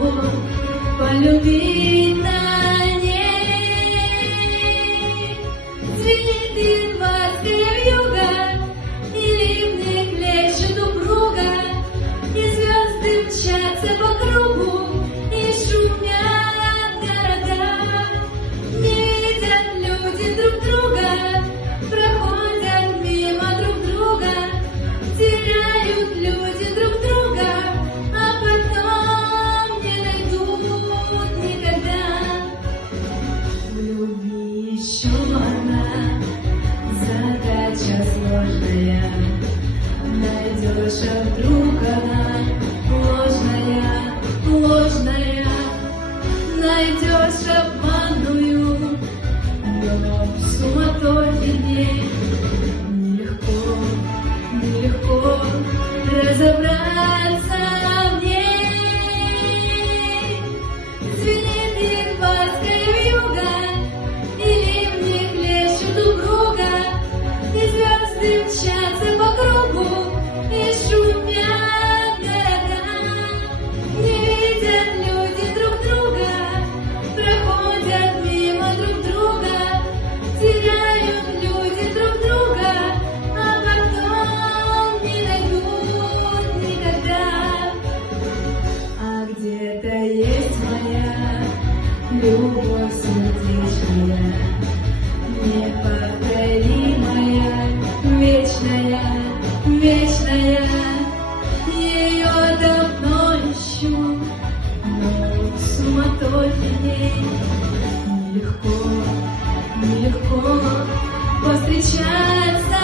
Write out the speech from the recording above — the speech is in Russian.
легко полюбить на ней. Звенит январская вьюга, и ливни хлещут упруга, и звезды мчатся по кругу, и шумят города. Не видят люди друг друга, проходят мимо друг друга, теряют люди друг друга, а потом не найдут никогда. В любви еще одна задача сложная, найдешь, а вдруг она ложная, ложная, найдешь обманную, но в суматохе дней нелегко, нелегко разобраться в ней. Звенит январская вьюга, и ливни хлещут упруга, и звезды мчатся по кругу, и шумят города. Не видят люди друг друга, проходят мимо друг друга, теряют люди друг друга, а потом не найдут никогда. А где-то есть моя любовь сердечная, неповторимая, вечная, вечная. Ее давно ищу, но в суматохе дней нелегко, нелегко повстречаться.